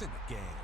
points in the game.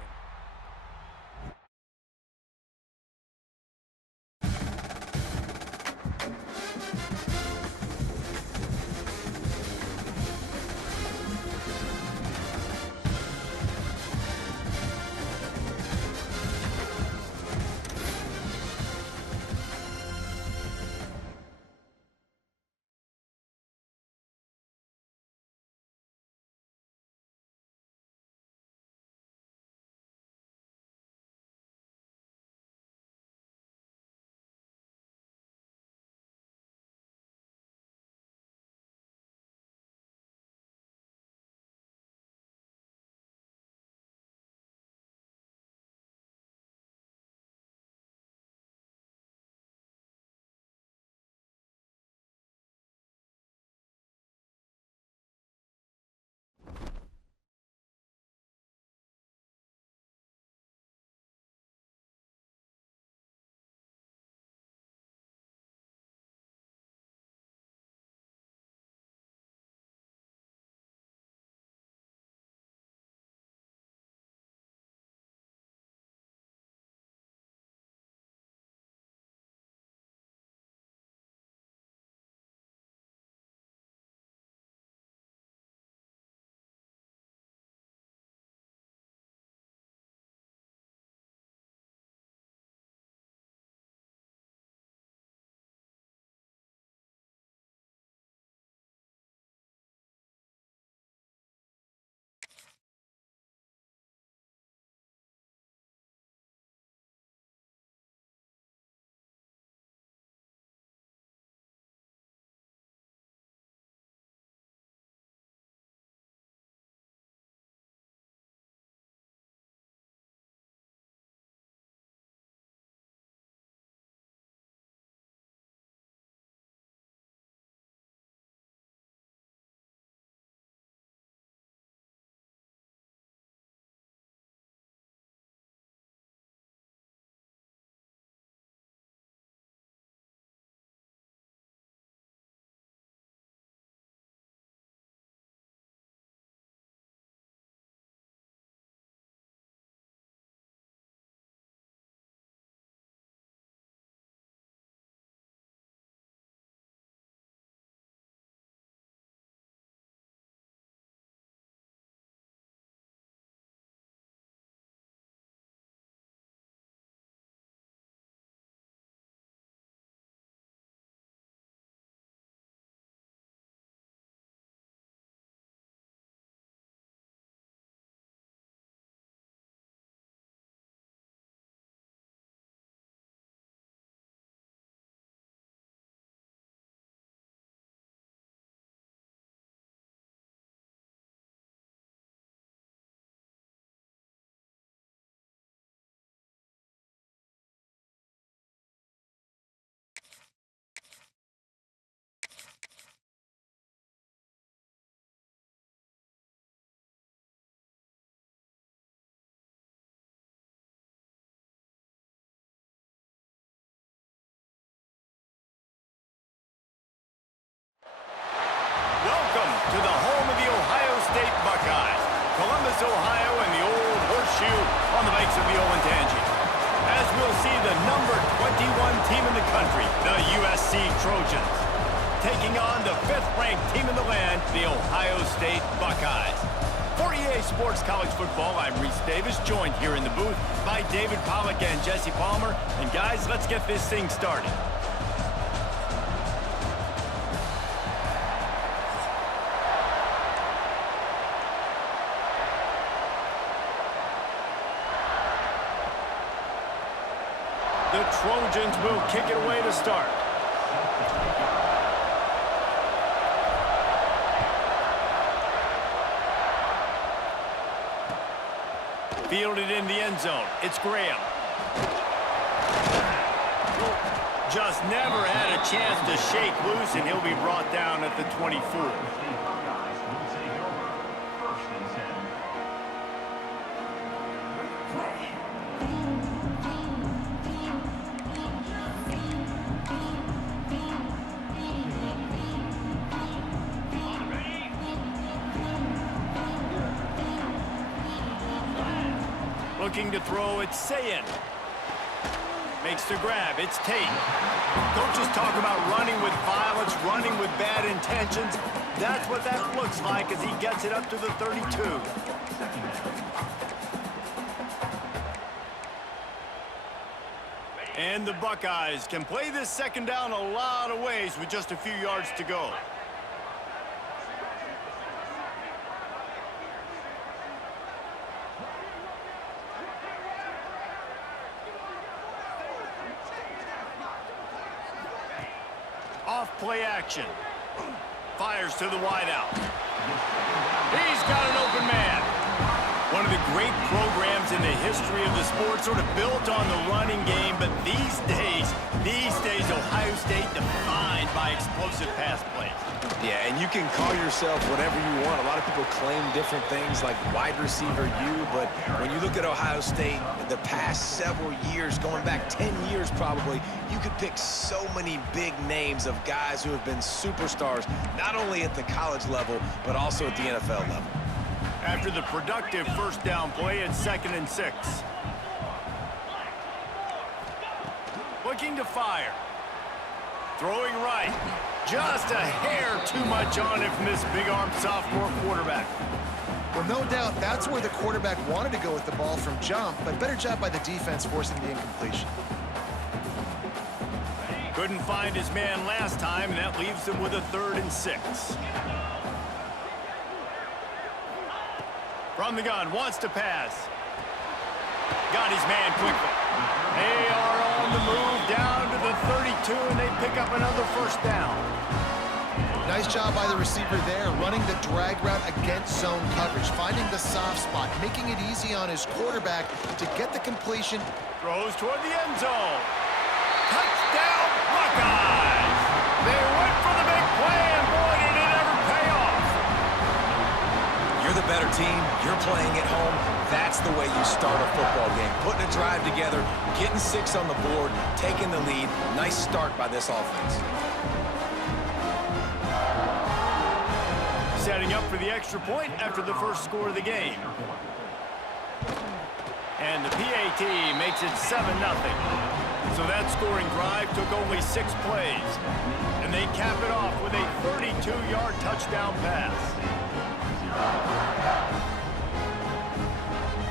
Welcome to the home of the Ohio State Buckeyes, Columbus, Ohio, and the old horseshoe on the banks of the Olentangy. As we'll see the number 21 team in the country, the USC Trojans, taking on the 5th-ranked team in the land, the Ohio State Buckeyes. For EA Sports College Football, I'm Reese Davis, joined here in the booth by David Pollack and Jesse Palmer. And guys, let's get this thing started. The Trojans will kick it away to start. Fielded in the end zone. It's Graham. Just never had a chance to shake loose, and he'll be brought down at the 24. Looking to throw, it's Sayin. Makes the grab, it's Tate. Coaches talk about running with violence, running with bad intentions. That's what that looks like as he gets it up to the 32. And the Buckeyes can play this second down a lot of ways with just a few yards to go. Off play action. Fires to the wideout. He's got an open man. One of the great programs in the history of the sport, sort of built on the running game, but these days, Ohio State defined by explosive pass plays. Yeah, and you can call yourself whatever you want. A lot of people claim different things like wide receiver U, but when you look at Ohio State, the past several years, going back 10 years probably, you could pick so many big names of guys who have been superstars, not only at the college level, but also at the NFL level. After the productive first down play, it's 2nd and 6. Looking to fire. Throwing right. Just a hair too much on it from this big-armed sophomore quarterback. Well, no doubt that's where the quarterback wanted to go with the ball from jump, but better job by the defense forcing the incompletion. Couldn't find his man last time, and that leaves him with a 3rd and 6. From the gun, wants to pass. Got his man quickly. They are on the move down to the 32, and they pick up another first down. Nice job by the receiver there, running the drag route against zone coverage, finding the soft spot, making it easy on his quarterback to get the completion. Throws toward the end zone. Touchdown, Buckeyes! They went for the big play, and boy, did it ever pay off. You're the better team. You're playing at home. That's the way you start a football game. Putting a drive together, getting 6 on the board, taking the lead. Nice start by this offense. Setting up for the extra point after the first score of the game. And the PAT makes it 7-0. So that scoring drive took only 6 plays. And they cap it off with a 32-yard touchdown pass.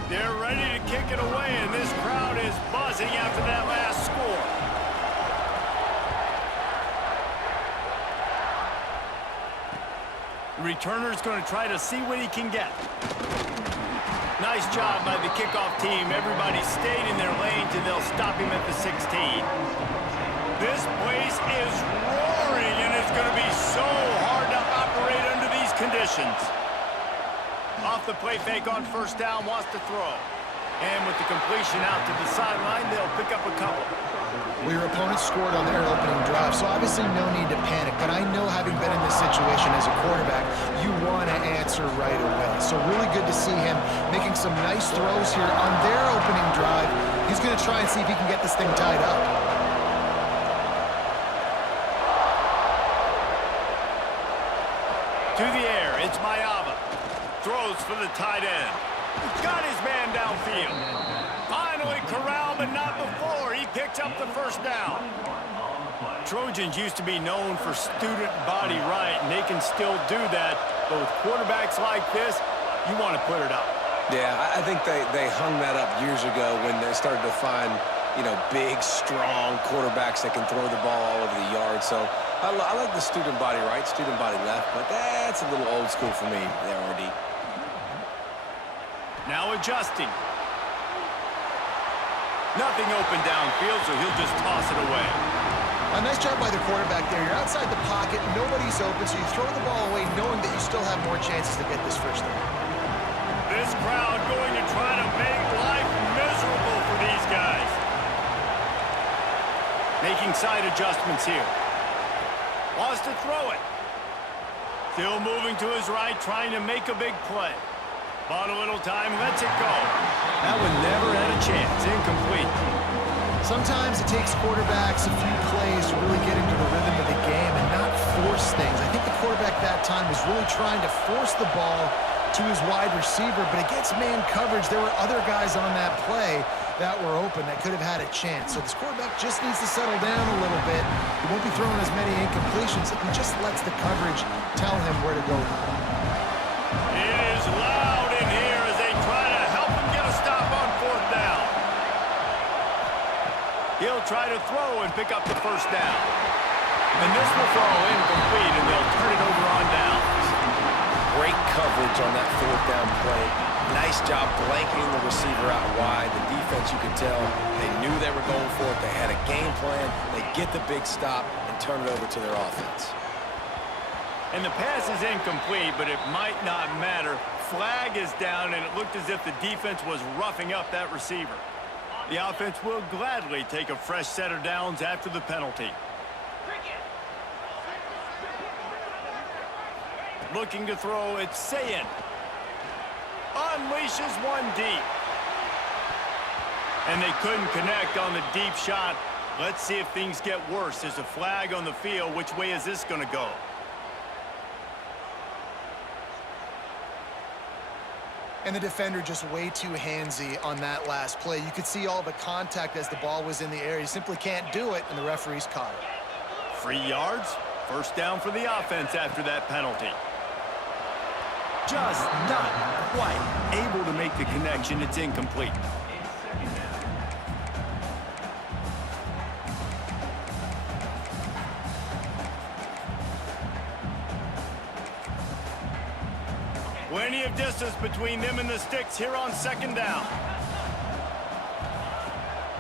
They're ready to kick it away, and this crowd is buzzing after that last score. The returner's going to try to see what he can get. Nice job by the kickoff team. Everybody stayed in their lanes, and they'll stop him at the 16. This place is roaring, and it's going to be so hard to operate under these conditions. Off the play fake on first down, wants to throw. And with the completion out to the sideline, they'll pick up a couple. Well, your opponent scored on their opening drive, so obviously no need to panic. But I know, having been in this situation as a quarterback, you want to answer right away. So really good to see him making some nice throws here on their opening drive. He's going to try and see if he can get this thing tied up. To the air, it's Mayava. Throws for the tight end. Got his man downfield. Finally corralled, but not before. He picks up the first down. Trojans used to be known for student body right, and they can still do that. But with quarterbacks like this, you want to put it up. Yeah, I think they hung that up years ago when they started to find, big, strong quarterbacks that can throw the ball all over the yard. So I like the student body right, student body left, but that's a little old school for me there, RD. Now adjusting. Nothing open downfield, so he'll just toss it away. A nice job by the quarterback there. You're outside the pocket, nobody's open, so you throw the ball away knowing that you still have more chances to get this first down. This crowd going to try to make life miserable for these guys. Making side adjustments here. Wants to throw it. Still moving to his right, trying to make a big play. Bought a little time, lets it go. That one never had a chance. Incomplete. Sometimes it takes quarterbacks a few plays to really get into the rhythm of the game and not force things. I think the quarterback that time was really trying to force the ball to his wide receiver, but against man coverage, there were other guys on that play that were open that could have had a chance. So this quarterback just needs to settle down a little bit. He won't be throwing as many incompletions if he just lets the coverage tell him where to go. It is loud in here as they try to help him get a stop on 4th down. He'll try to throw and pick up the 1st down. And this will throw incomplete, and they'll turn it over on downs. Great coverage on that 4th down play. Nice job blanketing the receiver out wide. The defense, you could tell, they knew they were going for it. They had a game plan. They get the big stop and turn it over to their offense. And the pass is incomplete, but it might not matter. Flag is down, and it looked as if the defense was roughing up that receiver. The offense will gladly take a fresh set of downs after the penalty. Looking to throw, it's Sayin. Unleashes one deep. And they couldn't connect on the deep shot. Let's see if things get worse. There's a flag on the field. Which way is this going to go? And the defender just way too handsy on that last play. You could see all the contact as the ball was in the air. He simply can't do it, and the referee's caught it. 3 yards. 1st down for the offense after that penalty. Just not quite able to make the connection. It's incomplete. Plenty of distance between them and the sticks here on 2nd down.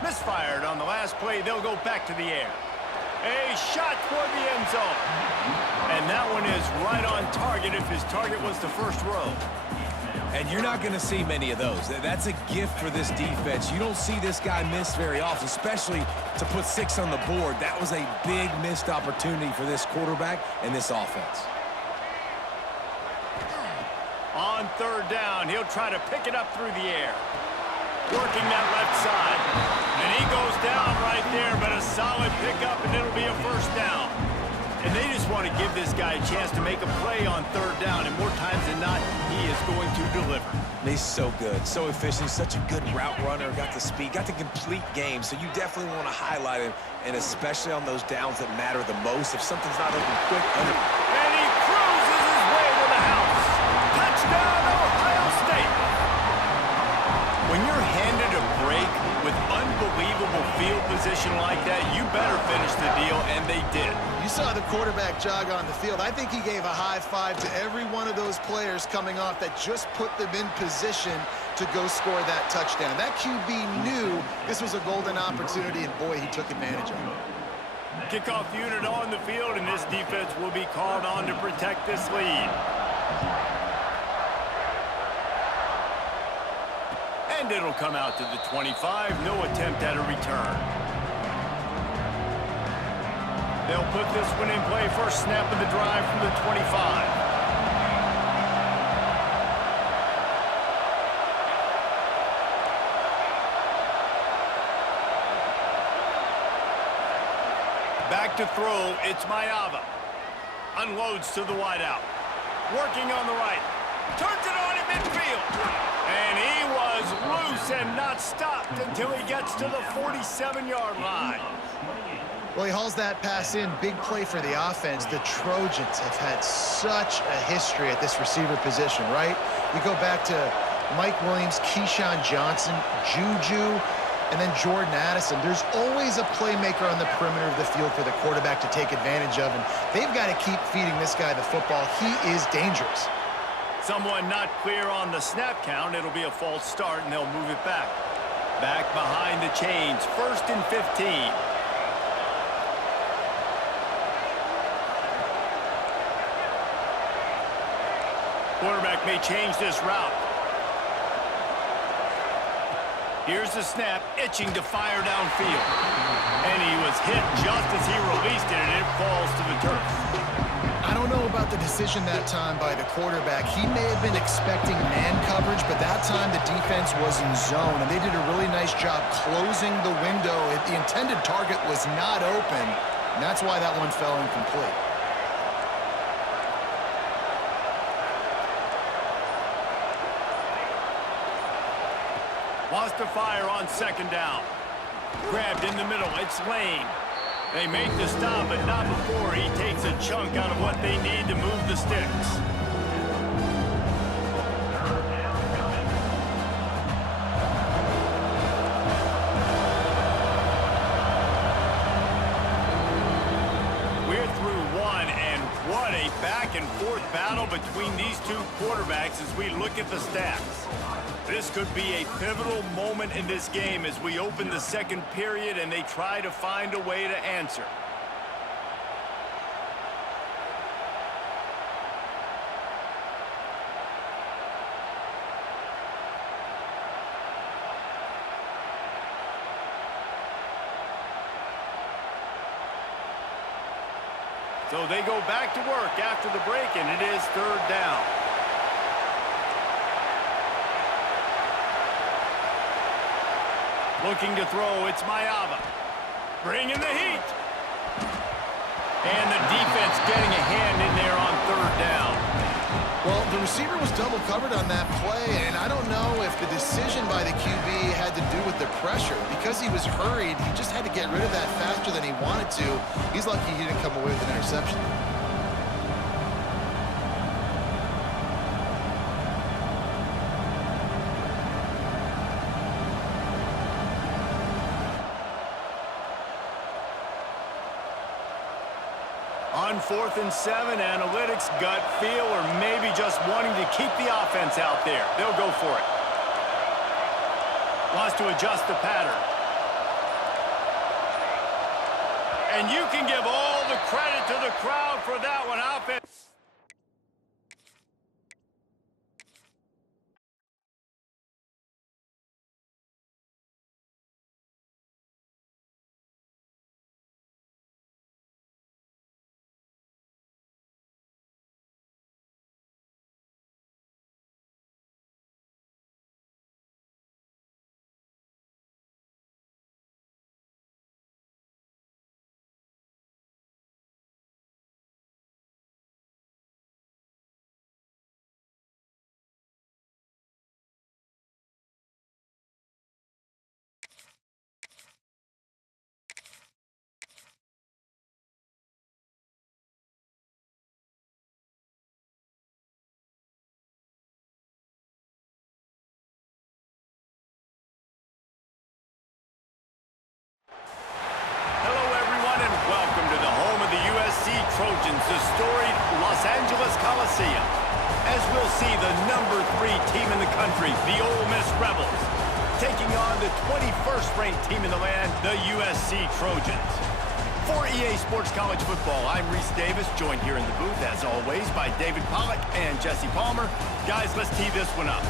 Misfired on the last play. They'll go back to the air. A shot toward the end zone. And that one is right on target if his target was the 1st row. And you're not going to see many of those. That's a gift for this defense. You don't see this guy miss very often, especially to put 6 on the board. That was a big missed opportunity for this quarterback and this offense. On 3rd down, he'll try to pick it up through the air. Working that left side. And he goes down right there, but a solid pickup, and it'll be a 1st down. And they just want to give this guy a chance to make a play on 3rd down, and more times than not, he is going to deliver. And he's so good, so efficient, such a good route runner, got the speed, got the complete game, so you definitely want to highlight him, and especially on those downs that matter the most. If something's not open quick, and he cruises his way to the house. Touchdown, Ohio State. When you're handed a break with unbelievable field position like that, you better finish the deal, and they did. You saw the quarterback jog on the field. I think he gave a high five to every one of those players coming off that just put them in position to go score that touchdown. That QB knew this was a golden opportunity, and boy, he took advantage of it. Kickoff unit on the field, and this defense will be called on to protect this lead. And it'll come out to the 25. No attempt at a return. They'll put this one in play. 1st snap of the drive from the 25. Back to throw. It's Mayava. Unloads to the wideout. Working on the right. Turns it on in midfield. And he was loose and not stopped until he gets to the 47-yard line. Well, he hauls that pass in. Big play for the offense. The Trojans have had such a history at this receiver position, right? You go back to Mike Williams, Keyshawn Johnson, Juju, and then Jordan Addison. There's always a playmaker on the perimeter of the field for the quarterback to take advantage of, and they've got to keep feeding this guy the football. He is dangerous. Someone not clear on the snap count. It'll be a false start, and they'll move it back. Back behind the chains. 1st and 15. Quarterback may change this route. Here's the snap, itching to fire downfield. And he was hit just as he released it, and it falls to the turf. I don't know about the decision that time by the quarterback. He may have been expecting man coverage, but that time the defense was in zone, and they did a really nice job closing the window. The intended target was not open, and that's why that one fell incomplete. Wants to fire on second down. Grabbed in the middle. It's Lane. They make the stop, but not before he takes a chunk out of what they need to move the sticks. We're through one, and what a back-and-forth battle between these two quarterbacks as we look at the stats. This could be a pivotal moment in this game as we open the second period and they try to find a way to answer. So they go back to work after the break, and it is third down. Looking to throw, it's Mayava. Bringing the heat. And the defense getting a hand in there on third down. Well, the receiver was double covered on that play, and I don't know if the decision by the QB had to do with the pressure. Because he was hurried, he just had to get rid of that faster than he wanted to. He's lucky he didn't come away with an interception. On 4th and 7, analytics, gut feel, or maybe just wanting to keep the offense out there. They'll go for it. Wants to adjust the pattern. And you can give all the credit to the crowd for that one. Offense. Trojans, the storied Los Angeles Coliseum, as we'll see the number 3 team in the country, the Ole Miss Rebels, taking on the 21st ranked team in the land, the USC Trojans. For EA Sports College Football, I'm Reese Davis, joined here in the booth, as always, by David Pollack and Jesse Palmer. Guys, let's tee this one up.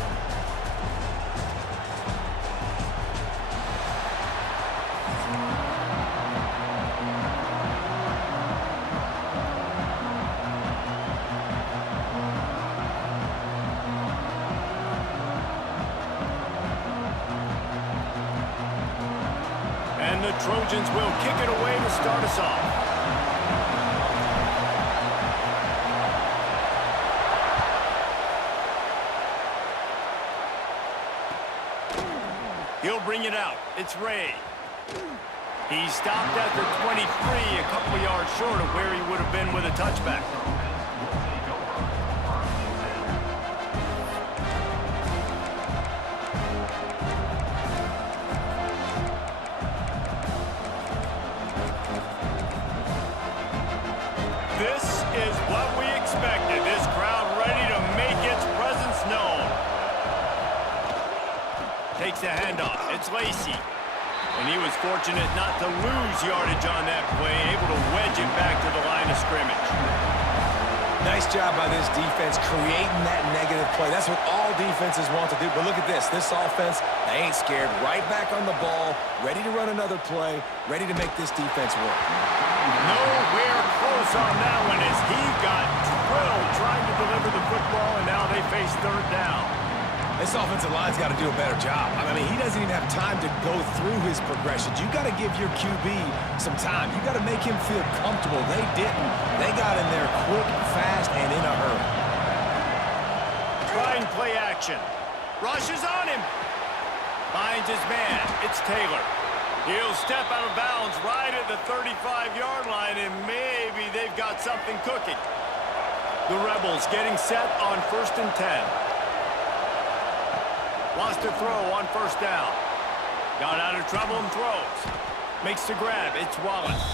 The Trojans will kick it away to start us off. He'll bring it out. It's Ray. He stopped at the 23, a couple yards short of where he would have been with a touchback. This is what we expected. This crowd ready to make its presence known. Takes a handoff. It's Lacey. And he was fortunate not to lose yardage on that play, able to wedge it back to the line of scrimmage. Nice job by this defense creating that negative play. That's what all defenses want to do. But look at this. This offense, they ain't scared. Right back on the ball, ready to run another play, ready to make this defense work. Nowhere close on that one as he got drilled trying to deliver the football, and now they face third down. This offensive line's got to do a better job. I mean, he doesn't even have time to go through his progressions. You got to give your QB some time. You got to make him feel comfortable. They didn't. They got in there quick, fast, and in a hurry. Trying play action. Rush is on him. Finds his man. It's Taylor. He'll step out of bounds right at the 35-yard line, and maybe they've got something cooking. The Rebels getting set on 1st and 10. Wants to throw on 1st down. Got out of trouble and throws. Makes the grab. It's Wallace.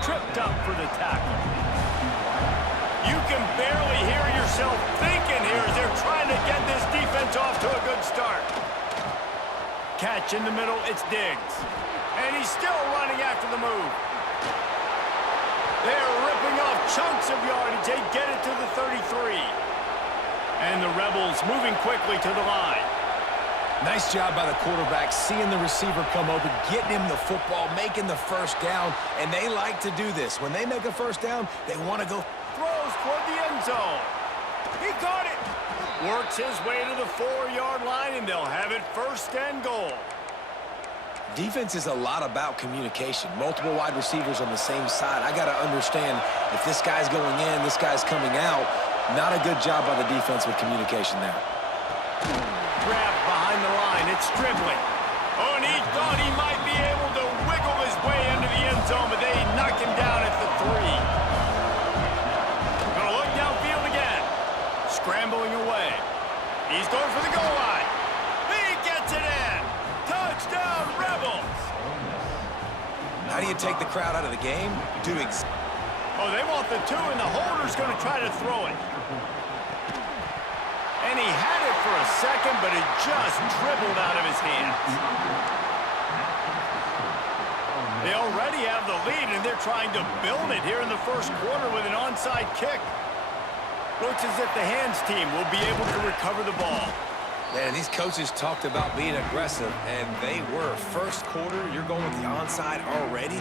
Tripped up for the tackle. You can barely hear yourself thinking here as they're trying to get this defense off to a good start. Catch in the middle. It's Diggs. And he's still running after the move. They're ripping off chunks of yardage. They get it to the 33. And the Rebels moving quickly to the line. Nice job by the quarterback, seeing the receiver come open, getting him the football, making the first down, and they like to do this. When they make a first down, they want to go. Throws toward the end zone. He caught it. Works his way to the 4-yard line, and they'll have it 1st and goal. Defense is a lot about communication. Multiple wide receivers on the same side. I got to understand if this guy's going in, this guy's coming out. Not a good job by the defense with communication there. Grab behind the line. It's Stribling. Oh, and he thought he might be able to wiggle his way into the end zone, but they knocked him down at the 3. Gonna look downfield again. Scrambling away. He's going for the goal line. He gets it in. Touchdown, Rebels. How do you take the crowd out of the game? Oh, they want the 2, and the holder's going to try to throw it. And he had it for a second, but it just dribbled out of his hands. They already have the lead, and they're trying to build it here in the 1st quarter with an onside kick. Looks as if the hands team will be able to recover the ball. Man, these coaches talked about being aggressive, and they were. 1st quarter, you're going with the onside already.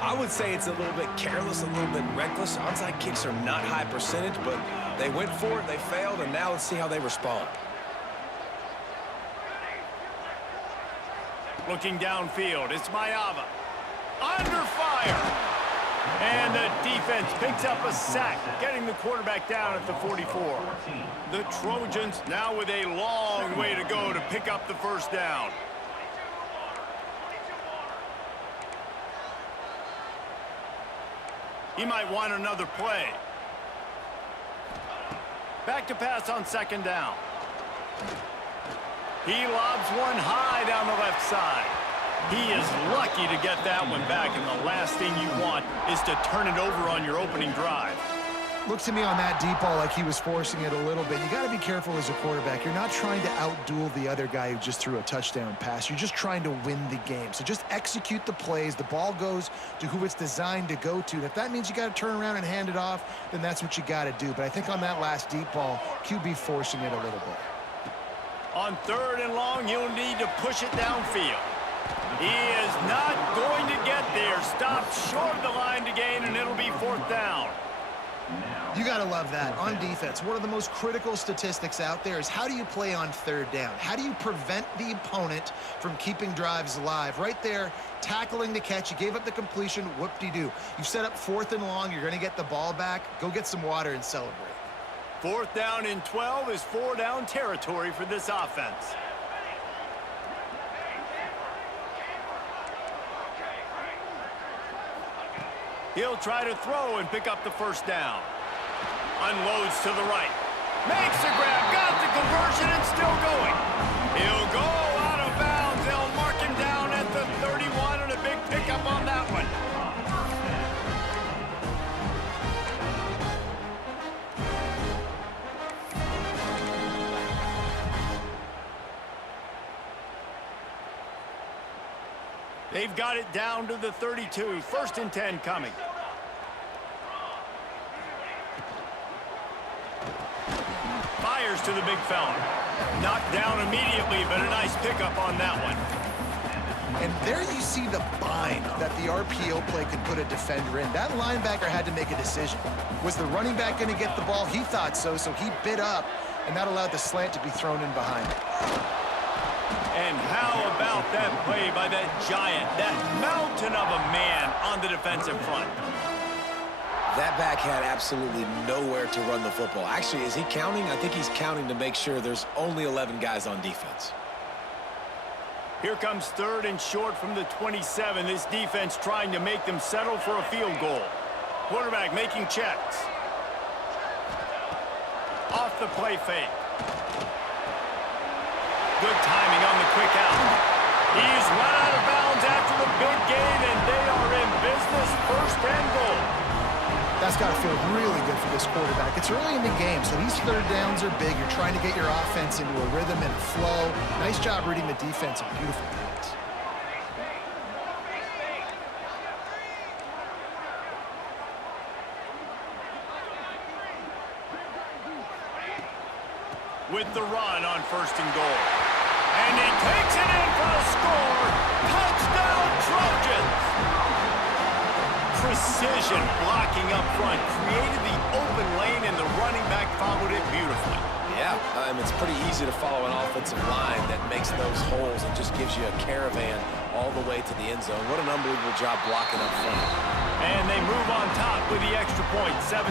I would say it's a little bit careless, a little bit reckless. Onside kicks are not high percentage, but they went for it, they failed, and now let's see how they respond. Looking downfield, it's Mayava. Under fire. And the defense picks up a sack, getting the quarterback down at the 44. The Trojans now with a long way to go to pick up the 1st down. He might want another play. Back to pass on 2nd down. He lobs one high down the left side. He is lucky to get that one back, and the last thing you want is to turn it over on your opening drive. Looks to me on that deep ball like he was forcing it a little bit. You got to be careful as a quarterback. You're not trying to outduel the other guy who just threw a touchdown pass. You're just trying to win the game. So just execute the plays. The ball goes to who it's designed to go to. And if that means you got to turn around and hand it off, then that's what you got to do. But I think on that last deep ball, QB forcing it a little bit. On 3rd and long, you'll need to push it downfield. He is not going to get there. Stopped short of the line to gain, and it'll be 4th down. You got to love that. On defense, one of the most critical statistics out there is how do you play on 3rd down? How do you prevent the opponent from keeping drives alive? Right there, tackling the catch. You gave up the completion. Whoop-de-doo. You've set up 4th and long. You're going to get the ball back. Go get some water and celebrate. 4th down and 12 is 4-down territory for this offense. He'll try to throw and pick up the 1st down. Unloads to the right. Makes the grab, got the conversion, and still going. He'll go out of bounds. They'll mark him down at the 31, and a big pickup on that one. They've got it down to the 32. 1st and 10 coming. Fires to the big fella. Knocked down immediately, but a nice pickup on that one. And there you see the bind that the RPO play could put a defender in. That linebacker had to make a decision. Was the running back going to get the ball? He thought so, so he bit up, and that allowed the slant to be thrown in behind it. And how about that play by that giant, that mountain of a man on the defensive front? That back had absolutely nowhere to run the football. Actually, is he counting? I think he's counting to make sure there's only 11 guys on defense. Here comes 3rd and short from the 27. This defense trying to make them settle for a field goal. Quarterback making checks. Off the play fake. Good timing on the quick out. He's run out of bounds after the big gain, and they are in business. 1st and goal. That's got to feel really good for this quarterback. It's early in the game, so these 3rd downs are big. You're trying to get your offense into a rhythm and a flow. Nice job reading the defense. Beautiful pass. With the run on 1st and goal. And he takes it in for a score. Touchdown, Trojans! Precision blocking up front created the open lane, and the running back followed it beautifully. Yeah, it's pretty easy to follow an offensive line that makes those holes and just gives you a caravan all the way to the end zone. What an unbelievable job blocking up front. And they move on top with the extra point, 7-6.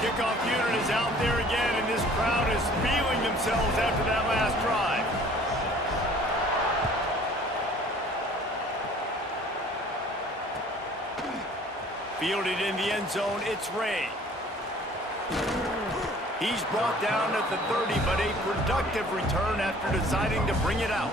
Kickoff unit is out there again, and this crowd is feeling themselves after that last drive. Fielded in the end zone, it's Ray. He's brought down at the 30, but a productive return after deciding to bring it out.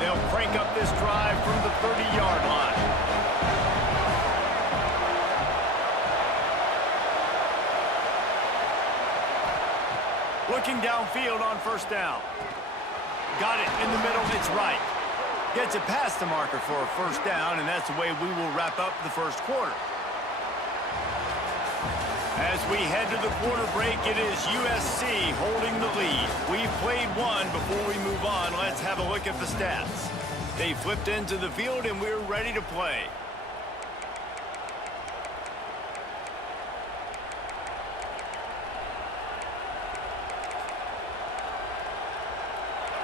They'll crank up this drive from the 30-yard line. Looking downfield on 1st down. Got it in the middle, it's right. Gets it past the marker for a 1st down, and that's the way we will wrap up the 1st quarter. As we head to the quarter break, it is USC holding the lead. We've played one. Before we move on, let's have a look at the stats. They flipped into the field, and we're ready to play.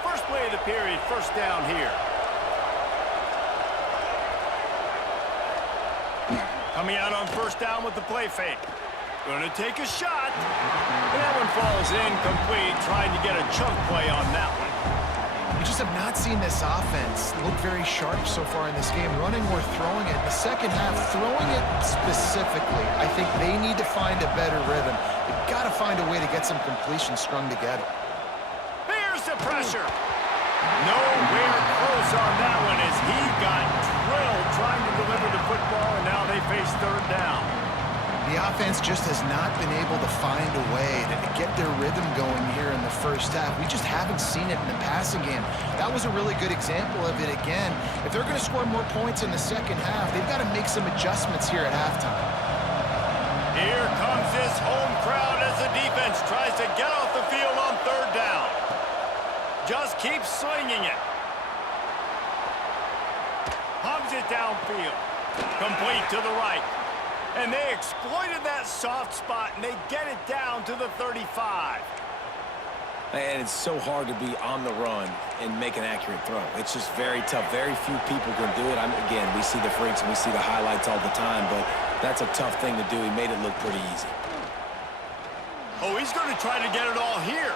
First play of the period, 1st down here. Coming out on 1st down with the play fake. Going to take a shot. And that one falls incomplete, trying to get a chunk play on that one. We just have not seen this offense look very sharp so far in this game, running or throwing it. In the second half, throwing it specifically, I think they need to find a better rhythm. They've got to find a way to get some completions strung together. Here's the pressure. Nowhere close on that one as he got drilled trying to deliver the football, and now they face 3rd down. The offense just has not been able to find a way to get their rhythm going here in the 1st half. We just haven't seen it in the passing game. That was a really good example of it again. If they're going to score more points in the 2nd half, they've got to make some adjustments here at halftime. Here comes this home crowd as the defense tries to get off the field on 3rd down. Just keep slinging it. Hums it downfield. Complete to the right. And they exploited that soft spot, and they get it down to the 35. And it's so hard to be on the run and make an accurate throw. It's just very tough. Very few people can do it. Again, we see the freaks and we see the highlights all the time, but that's a tough thing to do. He made it look pretty easy. Oh, he's going to try to get it all here.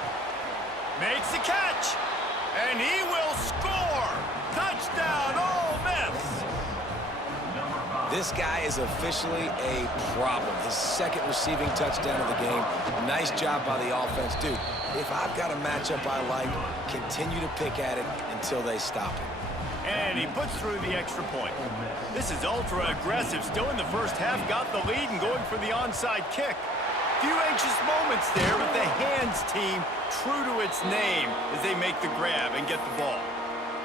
Makes the catch, and he will score. Touchdown, Ole Miss. This guy is officially a problem. His 2nd receiving touchdown of the game. Nice job by the offense. Dude, if I've got a matchup I like, continue to pick at it until they stop him. And he puts through the extra point. This is ultra aggressive. Still in the 1st half, got the lead and going for the onside kick. Few anxious moments there, but the hands team true to its name as they make the grab and get the ball.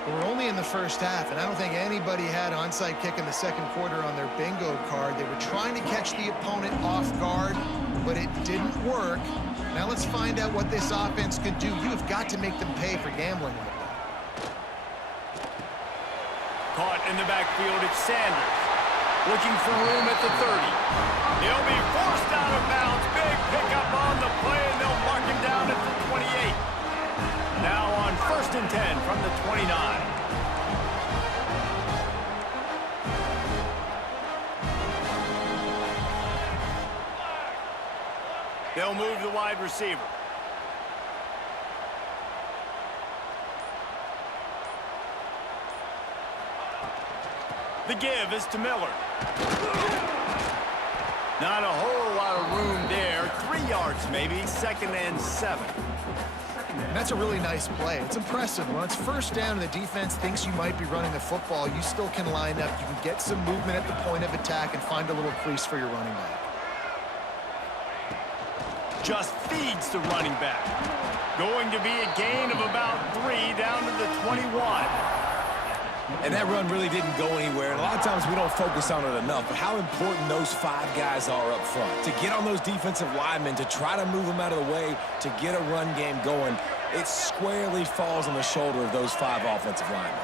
We're only in the 1st half, and I don't think anybody had onside kick in the 2nd quarter on their bingo card. They were trying to catch the opponent off guard, but it didn't work. Now let's find out what this offense can do. You have got to make them pay for gambling like that. Caught in the backfield, it's Sanders. Looking for room at the 30. He'll be forced out of bounds. Big pickup on the play, and they'll mark him down at the 28. Now on 1st and 10 from the 29. They'll move the wide receiver. The give is to Miller. Not a whole lot of room there. 3 yards maybe, 2nd and 7. And that's a really nice play. It's impressive. When it's first down and the defense thinks you might be running the football, you still can line up. You can get some movement at the point of attack and find a little crease for your running back. Just feeds the running back. Going to be a gain of about 3 down to the 21. And that run really didn't go anywhere. And a lot of times we don't focus on it enough. But how important those 5 guys are up front. To get on those defensive linemen, to try to move them out of the way, to get a run game going, it squarely falls on the shoulder of those 5 offensive linemen.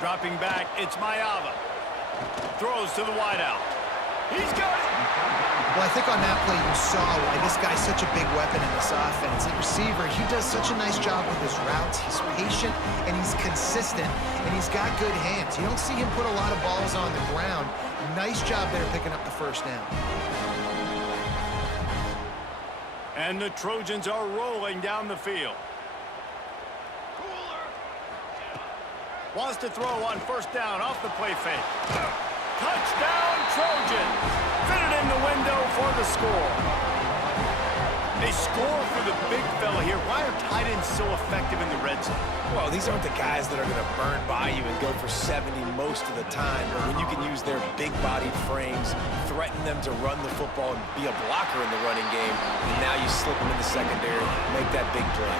Dropping back, it's Mayava. Throws to the wideout. He's got it! Well, I think on that play you saw why this guy's such a big weapon in this offense. At receiver, he does such a nice job with his routes. He's patient, and he's consistent, and he's got good hands. You don't see him put a lot of balls on the ground. Nice job there picking up the first down. And the Trojans are rolling down the field. Wants to throw on first down off the play fake. Touchdown, Trojans! Fitted in the window for the score. They score for the big fella here. Why are tight ends so effective in the red zone? Well, these aren't the guys that are going to burn by you and go for 70 most of the time. But when you can use their big-bodied frames, threaten them to run the football and be a blocker in the running game, and now you slip them in the secondary, make that big play.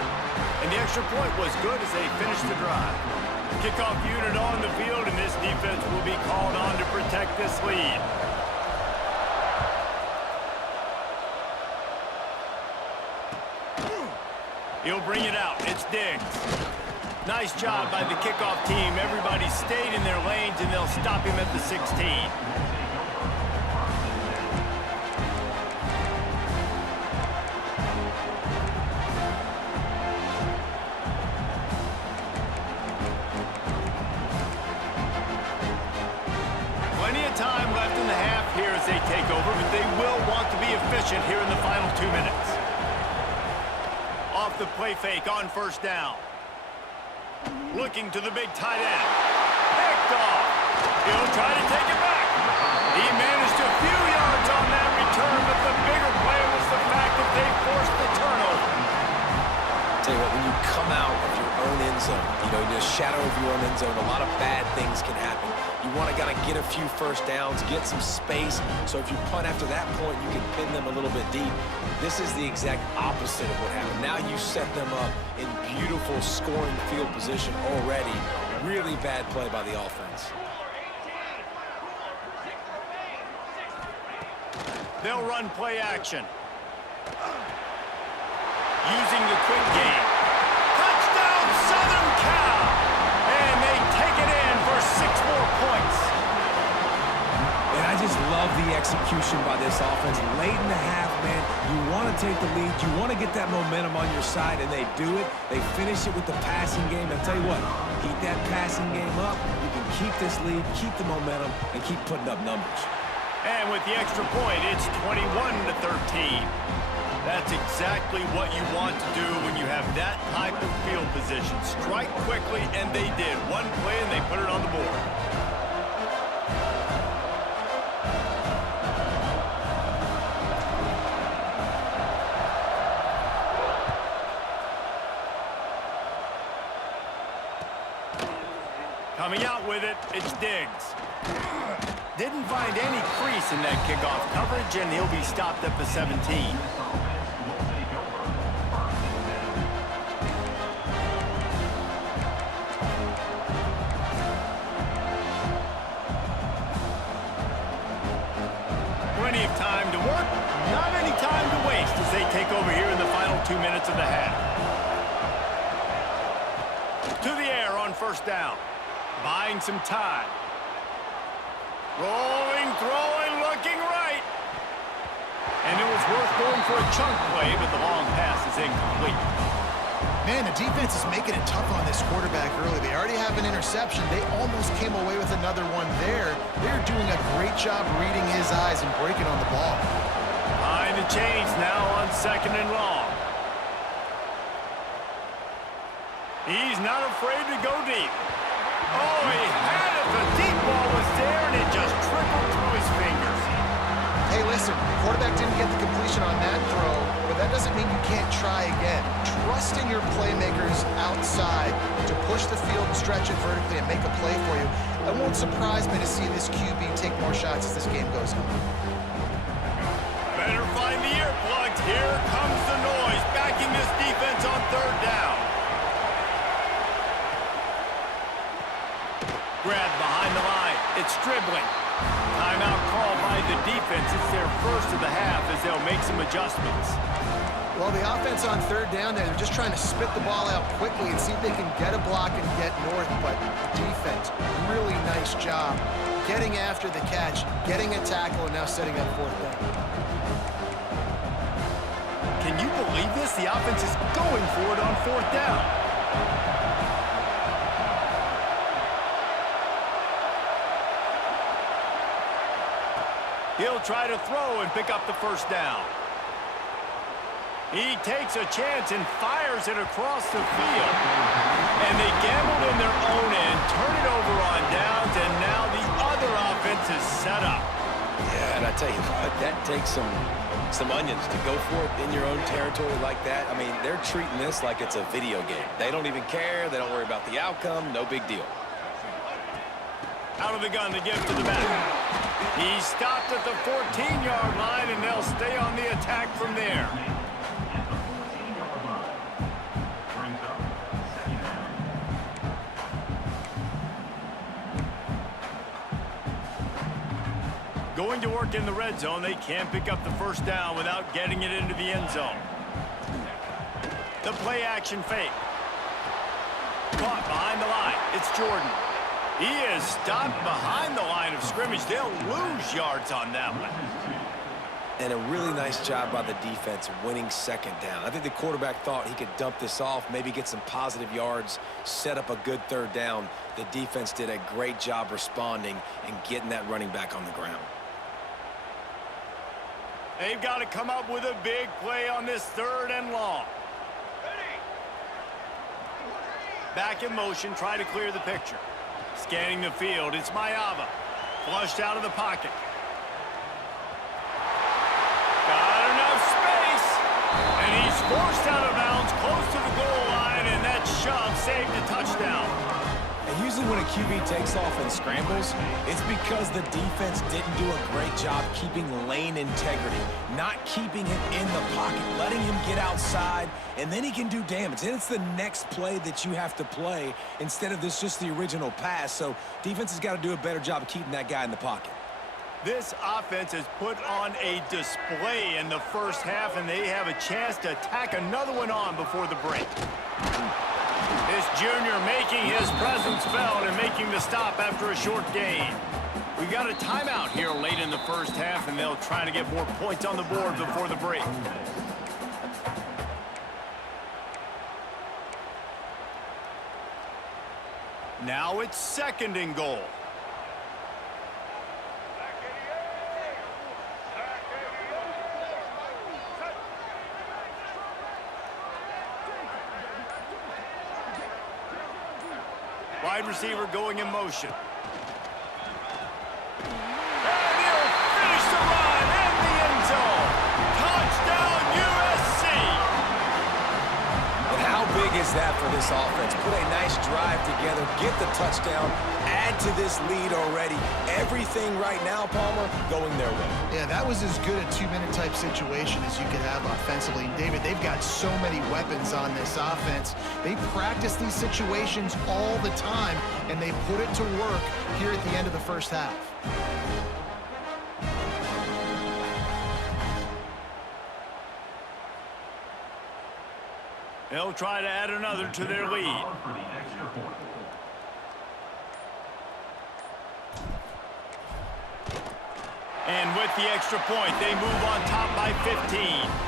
And the extra point was good as they finished the drive. Kickoff unit on the field, and this defense will be called on to protect this lead. He'll bring it out. It's Diggs. Nice job by the kickoff team. Everybody stayed in their lanes, and they'll stop him at the 16. Time left in the half here as they take over, but they will want to be efficient here in the final 2 minutes. Off the play fake on first down. Looking to the big tight end. Picked off. He'll try to take it back. He managed a few yards on that return, but the bigger play was the fact that they forced the turnover. Tell you what, when you come out of your own end zone, you know, in the shadow of your own end zone, a lot of bad things can happen. You want to get a few first downs, get some space, so if you punt after that point, you can pin them a little bit deep. This is the exact opposite of what happened. Now you set them up in beautiful scoring field position already. Really bad play by the offense. They'll run play action. Using the quick game. Touchdown, Southern Cal! And they take it in for 6 more points. And I just love the execution by this offense. Late in the half, man, you want to take the lead. You want to get that momentum on your side, and they do it. They finish it with the passing game. I'll tell you what, keep that passing game up. You can keep this lead, keep the momentum, and keep putting up numbers. And with the extra point, it's 21-13. That's exactly what you want to do when you have that type of field position. Strike quickly, and they did. One play, and they put it on the board. Coming out with it, it's Diggs. Didn't find any crease in that kickoff coverage, and he'll be stopped at the 17. Plenty of time to work, not any time to waste as they take over here in the final 2 minutes of the half. To the air on first down. Buying some time. Rolling, throwing, looking right. And it was worth going for a chunk play, but the long pass is incomplete. Man, the defense is making it tough on this quarterback early. They already have an interception. They almost came away with another one there. They're doing a great job reading his eyes and breaking on the ball. change now on 2nd and long. He's not afraid to go deep. Oh, he had it. The deep ball was there, and it just trickled through his fingers. Hey, listen, the quarterback didn't get the completion on that throw, but that doesn't mean you can't try again. Trusting your playmakers outside to push the field and stretch it vertically and make a play for you. It won't surprise me to see this QB take more shots as this game goes on. Better find the earplugs. Here comes the noise, backing this defense on 3rd down. Grab behind the line. It's dribbling. Timeout called by the defense. It's their first of the half as they'll make some adjustments. Well, the offense on 3rd down there, they're just trying to spit the ball out quickly and see if they can get a block and get north, but defense, really nice job getting after the catch, getting a tackle, and now setting up 4th down. Can you believe this? The offense is going for it on 4th down. He'll try to throw and pick up the 1st down. He takes a chance and fires it across the field. And they gambled in their own end, turn it over on downs, and now the other offense is set up. Yeah, and I tell you what, that takes some onions to go for it in your own territory like that. I mean, they're treating this like it's a video game. They don't even care. They don't worry about the outcome. No big deal. Out of the gun to give to the back. He stopped at the 14-yard line, and they'll stay on the attack from there. Going to work in the red zone. They can't pick up the 1st down without getting it into the end zone. The play action fake. Caught behind the line. It's Jordan. He is stopped behind the line of scrimmage. They'll lose yards on that one. And a really nice job by the defense winning 2nd down. I think the quarterback thought he could dump this off, maybe get some positive yards, set up a good 3rd down. The defense did a great job responding and getting that running back on the ground. They've got to come up with a big play on this 3rd and long. Back in motion, try to clear the picture. Scanning the field, it's Mayava. Flushed out of the pocket. Got enough space. And he's forced out of bounds close to the goal line, and that shove saved a touchdown. And usually when a QB takes off and scrambles, it's because the defense didn't do a great job keeping lane integrity, not keeping him in the pocket, letting him get outside, and then he can do damage. And it's the next play that you have to play instead of this just the original pass. So defense has got to do a better job of keeping that guy in the pocket. This offense has put on a display in the 1st half, and they have a chance to tack another one on before the break. This junior making his presence felt and making the stop after a short gain. We got a timeout here late in the 1st half, and they'll try to get more points on the board before the break. Now it's 2nd and goal. Wide receiver going in motion. And he'll finish the run in the end zone. Touchdown, USC. And how big is that for this offense? Put a nice drive together, get the touchdown, add to this lead already. Everything right now, Palmer, going their way. Yeah, that was as good a 2-minute type situation as you could have offensively. And David, they've got so many weapons on this offense. They practice these situations all the time, and they put it to work here at the end of the 1st half. They'll try to add another to their lead. And with the extra point, they move on top by 15.